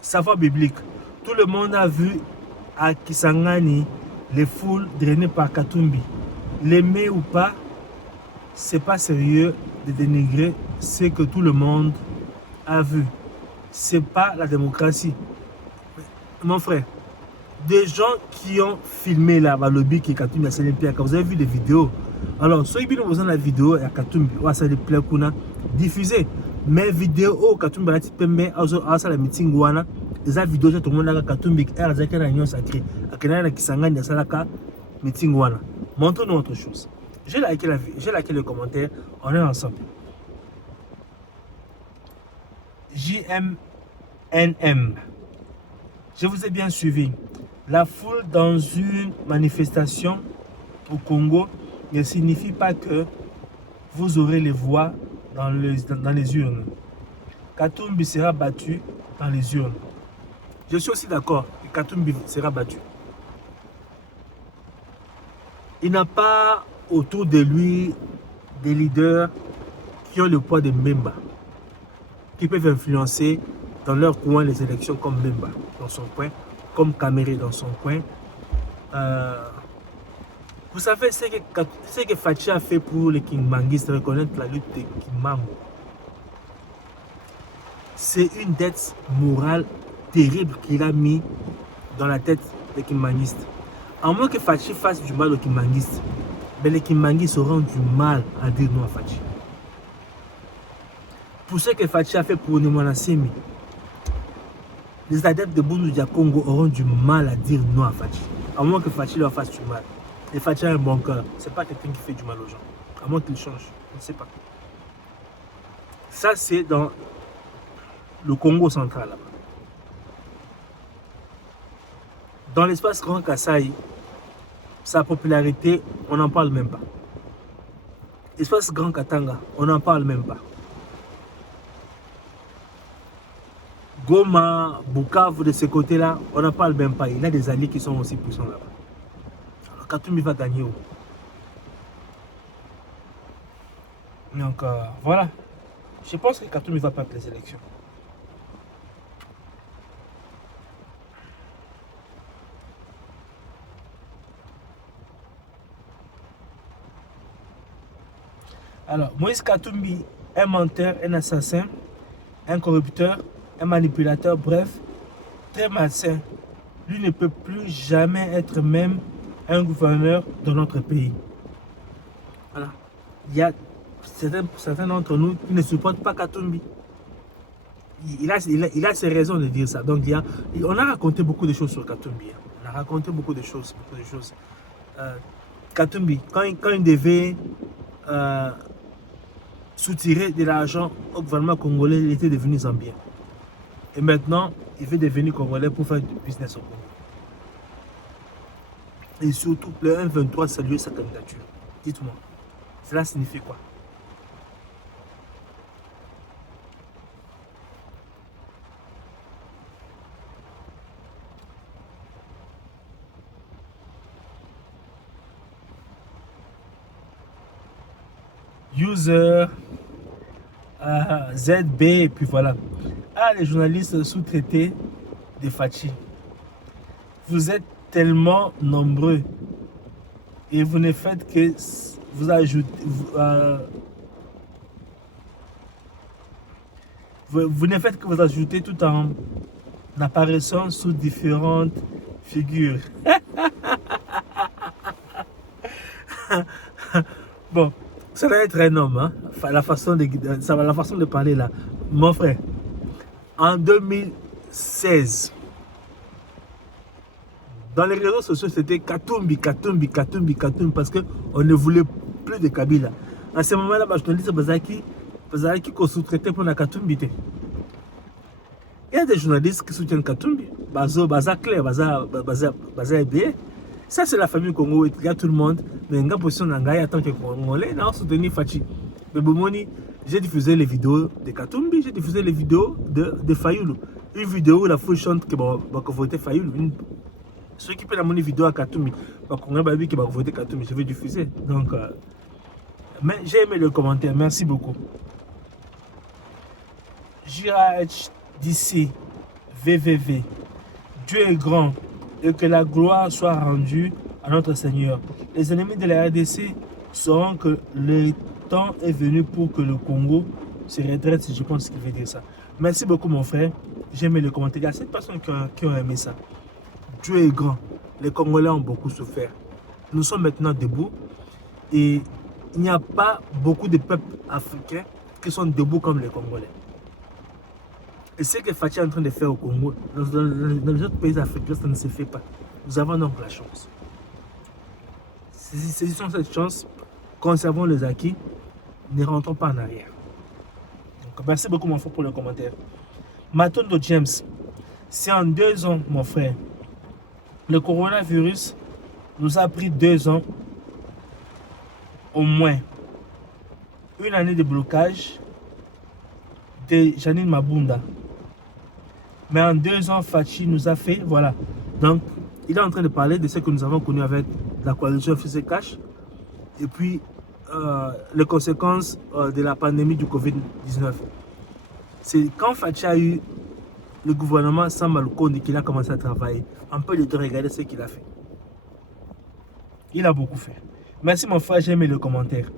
Savoir biblique. Tout le monde a vu à Kisangani les foules drainées par Katumbi. L'aimer ou pas, c'est pas sérieux de dénigrer ce que tout le monde a vu. C'est pas la démocratie. Mon frère, des gens qui ont filmé là, le lobby qui est Katumbi à Saint-Pierre, quand vous avez vu des vidéos, alors ceux qui ont besoin de la vidéo à Katumbi, ou à Saint-Pierre, diffusez. Mais vidéo Katumbi à Tipembe, à la meeting, les vidéos tout le monde a Katumbi, elle a une réunion sacrée, à la Kisangani, à la meeting. Montrez-nous autre chose. J'ai liké le commentaire, on est ensemble. JMNM. Je vous ai bien suivi. La foule dans une manifestation au Congo ne signifie pas que vous aurez les voix dans les urnes. Katumbi sera battu dans les urnes. Je suis aussi d'accord que Katumbi sera battu. Il n'a pas autour de lui des leaders qui ont le poids de Mbemba, qui peuvent influencer dans leur coin les élections comme Mbemba dans son coin, comme Kamere dans son coin. Vous savez ce que Fachi a fait pour les Kimbanguistes, reconnaître la lutte des Kimbangu. C'est une dette morale terrible qu'il a mis dans la tête des Kimbanguistes. À moins que Fachi fasse du mal aux Kimbanguistes, mais les Kimbanguistes auront du mal à dire non à Fachi. Pour ce que Fachi a fait pour Nimona Semi, les adeptes de Bundu Dia Congo auront du mal à dire non à Fachi. À moins que Fachi leur fasse du mal. Et Fachi a un bon cœur. C'est pas quelqu'un qui fait du mal aux gens. À moins qu'il change. Je ne sais pas. Ça, c'est dans le Congo central. Là-bas. Dans l'espace Grand Kasaï, sa popularité, on n'en parle même pas. L'espace Grand Katanga, on n'en parle même pas. Goma, Bukavu, de ce côté-là, on n'en parle même pas. Il y a des alliés qui sont aussi puissants là-bas. Alors Katumbi va gagner où? Donc voilà. Je pense que Katumbi va perdre les élections. Alors, Moïse Katumbi, un menteur, un assassin, un corrupteur, un manipulateur, bref, très malsain. Lui ne peut plus jamais être même un gouverneur de notre pays. Voilà. Il y a certains d'entre nous qui ne supportent pas Katumbi. Il a ses raisons de dire ça. Donc, on a raconté beaucoup de choses sur Katumbi. On a raconté beaucoup de choses. Katumbi, quand il devait soutirer de l'argent au gouvernement congolais, il était devenu zambien. Et maintenant, il veut devenir congolais pour faire du business au Congo. Et surtout, le 1-23 saluer sa candidature. Dites-moi, cela signifie quoi? User, ZB, et puis voilà. Ah, les journalistes sous-traités de Fachi. Vous êtes tellement nombreux et vous ne faites que vous ajouter. Vous ne faites que vous ajouter tout en apparaissant sous différentes figures. Bon. Ça va être un homme, hein? La façon de parler là. Mon frère, en 2016, dans les réseaux sociaux, c'était Katumbi, parce qu'on ne voulait plus de Kabila. À ce moment-là, je te dis, Bazaki qu'on sous-traitait pour la Katumbi. Il y a des journalistes qui soutiennent Katumbi. Baza Claire, Baza Ebé. Ça, c'est la famille Congo, il y a tout le monde. Mais en position d'Angaï, en tant que Congolais, on a soutenu Fachi. Mais Bomoni, j'ai diffusé les vidéos de Katumbi, j'ai diffusé les vidéos de Fayoulou. Une vidéo où la foule chante que va voter Fayoulou. Ceux qui peuvent amener vidéo à Katumbi, qui va voter Katumbi, je vais diffuser. Donc, mais j'ai aimé le commentaire, merci beaucoup. JH d'ici, VVV, Dieu est grand. Et que la gloire soit rendue à notre Seigneur. Les ennemis de la RDC sauront que le temps est venu pour que le Congo se retraite, je pense qu'il veut dire ça. Merci beaucoup mon frère, j'ai aimé le commentaire. Il y a 7 personnes qui ont aimé ça. Dieu est grand, les Congolais ont beaucoup souffert. Nous sommes maintenant debout et il n'y a pas beaucoup de peuples africains qui sont debout comme les Congolais. Et ce que Fachi est en train de faire au Congo, dans les autres pays africains, ça ne se fait pas. Nous avons donc la chance. Saisissons cette chance, conservons les acquis, ne rentrons pas en arrière. Donc, merci beaucoup mon frère pour le commentaire. Matondo James, c'est en 2 ans mon frère. Le coronavirus nous a pris 2 ans au moins. 1 année de blocage de Janine Mabunda. Mais en 2 ans, Fachi nous a fait, voilà. Donc, il est en train de parler de ce que nous avons connu avec la coalition Fils et Cash. Et puis, les conséquences de la pandémie du Covid-19. C'est quand Fachi a eu le gouvernement Samba Lukonde qu'il a commencé à travailler. On peut lui regarder ce qu'il a fait. Il a beaucoup fait. Merci mon frère, j'ai aimé le commentaire.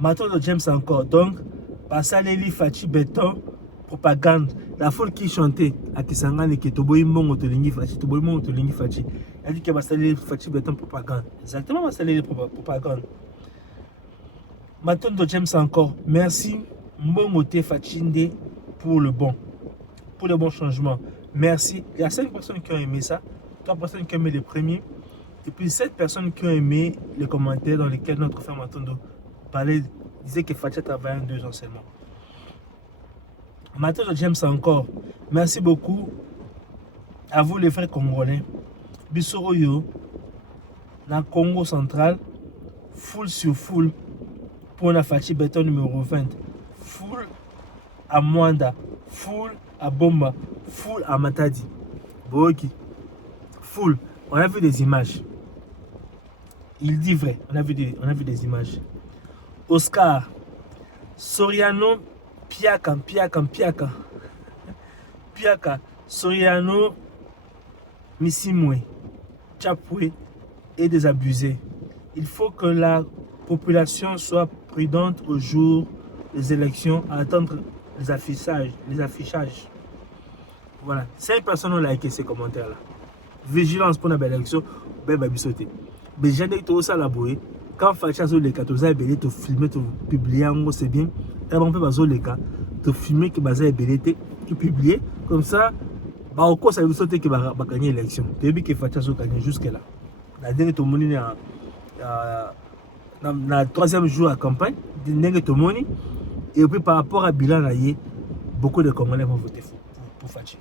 Maton de James encore. Donc, Basaleli Fachi Béton, propagande. La foule qui chantait à Kisangane qui Toboy Mongo Tolingi Fachi, Toboy Mongo Tolingi Fachi. Elle dit que Basaleli Fachi Béton, propagande. Exactement, Basaleli propagande. Maton de James encore. Merci, Mongote Fachinde, pour le bon changement. Merci. Il y a 5 personnes qui ont aimé ça, 3 personnes qui ont aimé les premiers, et puis 7 personnes qui ont aimé les commentaires dans lesquels notre frère Matondo disait que Fachi travaillait en 2 ans seulement. Matondo James encore. Merci beaucoup à vous les frères congolais. Bissoroyo, dans Congo central, full sur full pour la Fachi Béton numéro 20. Full à Mwanda, full à Bomba, full à Matadi. Boki, full. On a vu des images. Il dit vrai, on a vu des images. Oscar, Soriano, Piaka, Soriano, Missimwe, Chapwe et désabusé. Il faut que la population soit prudente au jour des élections, à attendre les affichages. Voilà. 5 personnes ont liké ces commentaires-là. Vigilance pour la belle élection, ben bisoté. Mais j'ai dit tout ça la bouée. Quand Fachi a les cas, tu as belé, tu filmer, tu publier, c'est bien. Quand on peut baser les cas, tu filmer que baser belé, tu publier. Comme ça, bah au cours ça veut sauter que va gagner l'élection. Tu as vu que Fachi a gagné jusque là. La dernière tout le monde dans le 3e jour à campagne, et puis par rapport à bilan, beaucoup de Congolais vont voter pour Fachi.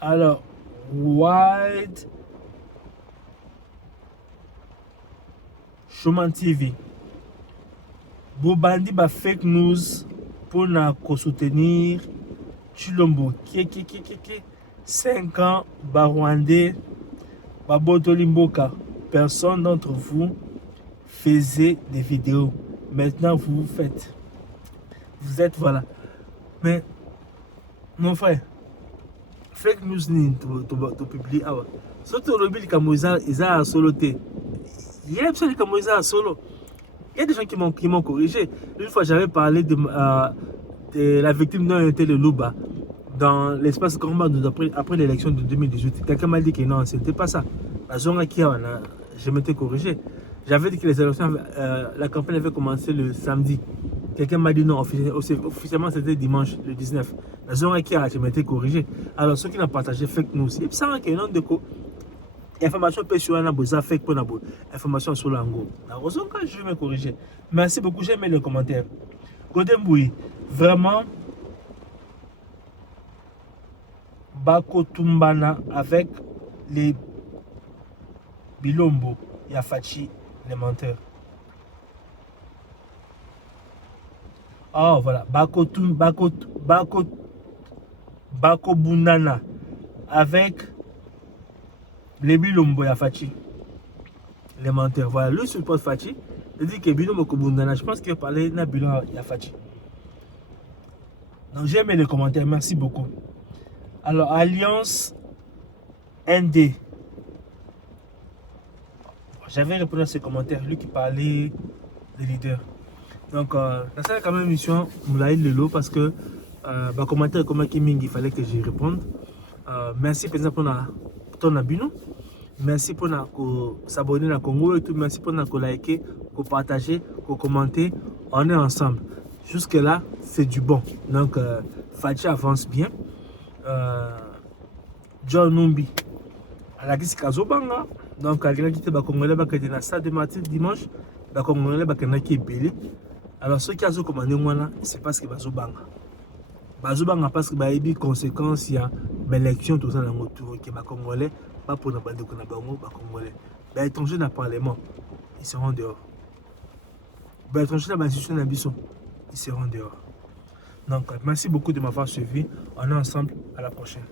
Alors, White Showman TV, Bobandi ba fake news pour soutenir Chilombo. 5 ans, Barwandais, Babotolimboka. Personne d'entre vous faisait des vidéos. Maintenant, vous faites. Vous êtes, voilà. Mais, mon frère, fake news ni tu publie. Surtout le bil comme ils ont solo. Il y a absolument comme ils ont solo. Il y a des gens qui m'ont corrigé. Une fois, j'avais parlé de la victime d'un été le Louba dans l'espace combat après l'élection de 2018. Quelqu'un m'a dit que non, c'était pas ça. La zone qui je m'étais corrigé. J'avais dit que les élections, la campagne avait commencé le samedi. Quelqu'un m'a dit non, officiellement c'était dimanche, le 19. La zone qui je m'étais corrigé. Alors ceux qui l'ont partagé fake news, et puis ça qu'il y a un de information sur un besoin fake pour une information sur l'ango. Alors je vais me corriger. Merci beaucoup, j'ai aimé le commentaire. Godemboui, vraiment, Bako Tumbana avec les Bilombo, Yafachi, les menteurs. Oh voilà, Bako Bunana avec les Bilombo, Yafachi, les menteurs. Voilà, lui suppose Fachi. Il dit que Bilombo Bunana, je pense qu'il parlait de Bilombo, Yafachi. Donc j'ai aimé les commentaires, merci beaucoup. Alors, Alliance ND. J'avais répondu à ces commentaires, lui qui parlait des leaders. Donc, c'est quand même une mission, Moulaï Lelo, parce que, commentaire comme Kiming, il fallait que j'y réponde. Merci, par exemple, pour ton abonnement. Merci pour s'abonner à Congo et tout. Merci pour liker, pour partager, pour commenter. On est ensemble. Jusque-là, c'est du bon. Donc, Fachi avance bien. John Numbi à la guise Kazobanga. Donc, à la guise de Congolais, il y a ça de matin dimanche. Les Congolais, il y a belé. Alors, ceux qui ont commandé, c'est parce que Bazobanga. Bazobanga, parce que il y a des conséquences, il y a l'élection, tout ça, dans le tour, qui est Congolais, pas pour nous battre, Congolais. Les étrangers dans le Parlement, ils seront dehors. Les étrangers dans l'institution d'ambition, ils seront dehors. Donc, merci beaucoup de m'avoir suivi. On est ensemble. À la prochaine.